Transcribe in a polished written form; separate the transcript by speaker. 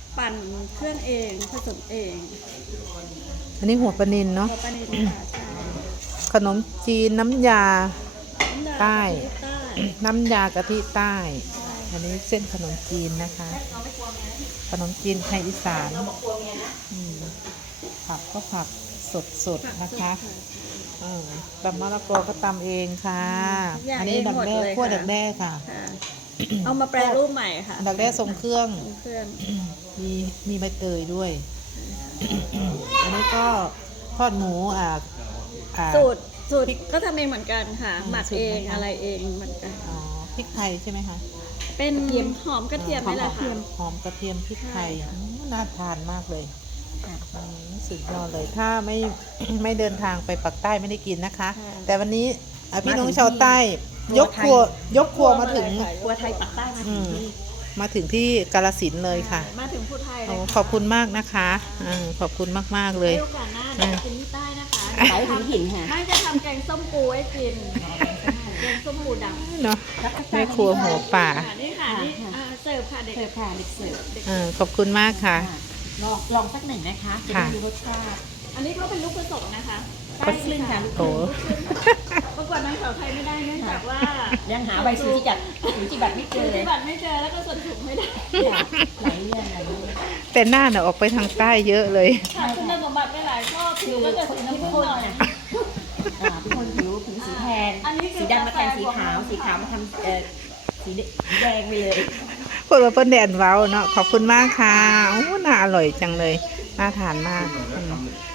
Speaker 1: ปั่นเครื่องเองผสมเอง
Speaker 2: อันนี้หัวปลานิลเนาะ
Speaker 1: หัวปลานิลค่ะใช่
Speaker 2: ขนมจีนน้ำยา ใต้
Speaker 1: ใต้
Speaker 2: น้ำยากะทิใต้ อันนี้เส้นขนมจีนนะคะ ขนมจีนไทยอีสานผักก็ผักสดๆนะคะตำมะละกอก็ตำเองค่ะ อันนี้ดักแด้ขั้วดักแด้ค่ะ
Speaker 1: เอามาแปรรูปใหม่ค่ะ
Speaker 2: ดักแด้ทรงเครื่อง
Speaker 1: เครื่อง
Speaker 2: มีใบเตยด้วย อันนี้ก็ทอดหมู
Speaker 1: สูตรก็ทำเองเหมือนกันค่ะหมัก
Speaker 2: สูตร
Speaker 1: เอง
Speaker 2: นะคะ
Speaker 1: อะไรเองเหมือนกัน
Speaker 2: อ๋อพริกไทยใช่ไหมคะ
Speaker 1: เป็นหอมกระเทียมนี่แหละค่ะ
Speaker 2: หอมกระเทียมพริกไทยน่าทานมากเลยสุดยอดเลยถ้าไม่ ไม่เดินทางไปปักใต้ไม่ได้กินนะคะ แต่วันนี้พี่น้องชาวใต้ยกครัวมาถึง
Speaker 1: ครัวไทยปักใต้มาถึงที่
Speaker 2: กาฬสินธุ์เลยค่ะ
Speaker 1: มาถึงภูไทยเล
Speaker 2: โอ้
Speaker 1: ย
Speaker 2: ขอบคุณมากนะคะขอบคุณมากๆเลย
Speaker 1: โอกาสหน้าเดี๋ยวจะกินที่ใต้นะคะ
Speaker 3: สายหินค่ะ
Speaker 1: ไม่จะทำแกงส้มปูให้กินแกงส้มปูดำ
Speaker 2: เนาะแม่ครัวหัวป่า
Speaker 1: นี่ค่ะนี่เสิร์ฟค่ะเด็ก
Speaker 3: เสิร์ฟค่ะเด็กเสิร์ฟ
Speaker 2: ขอบคุณมากค่ะ
Speaker 3: ลองสักหนึ่งนะคะจะ
Speaker 2: ค่ะ
Speaker 3: ได้รู้รสชาติ
Speaker 1: อันนี้เขาเป็นลูกผสมนะคะ
Speaker 3: ใต้ครึ่งค่ะ
Speaker 2: โอ้
Speaker 1: ประกวดนางสาวไทยไม่ได้เนื่องจากว่า
Speaker 3: ยังหาใบสูติบัตรไม่เจ
Speaker 1: สู
Speaker 3: อเลย
Speaker 1: ติบัตรไม่เจอแล้วก็ส่วนถูกไม่ได้
Speaker 3: หลายเรื่องหลายเรื่อง
Speaker 2: แต่หน้าน่ะออกไปทางใต้เยอะเลย
Speaker 1: ขาดคุณสมบัติไปหลายข้อผิวก็จะสีน้ำผึ้งหน่อย
Speaker 3: เป็นคนผิวสีแทน
Speaker 1: อันนี้คือ
Speaker 3: สีดำมาแทนสีขาวสีขาวมาทำสีแดงไปเลย
Speaker 2: พูดว่าเพิ่นแดนเว้าเนาะขอบคุณมากค่ะโอ้น่าอร่อยจังเลยน่าทานมาก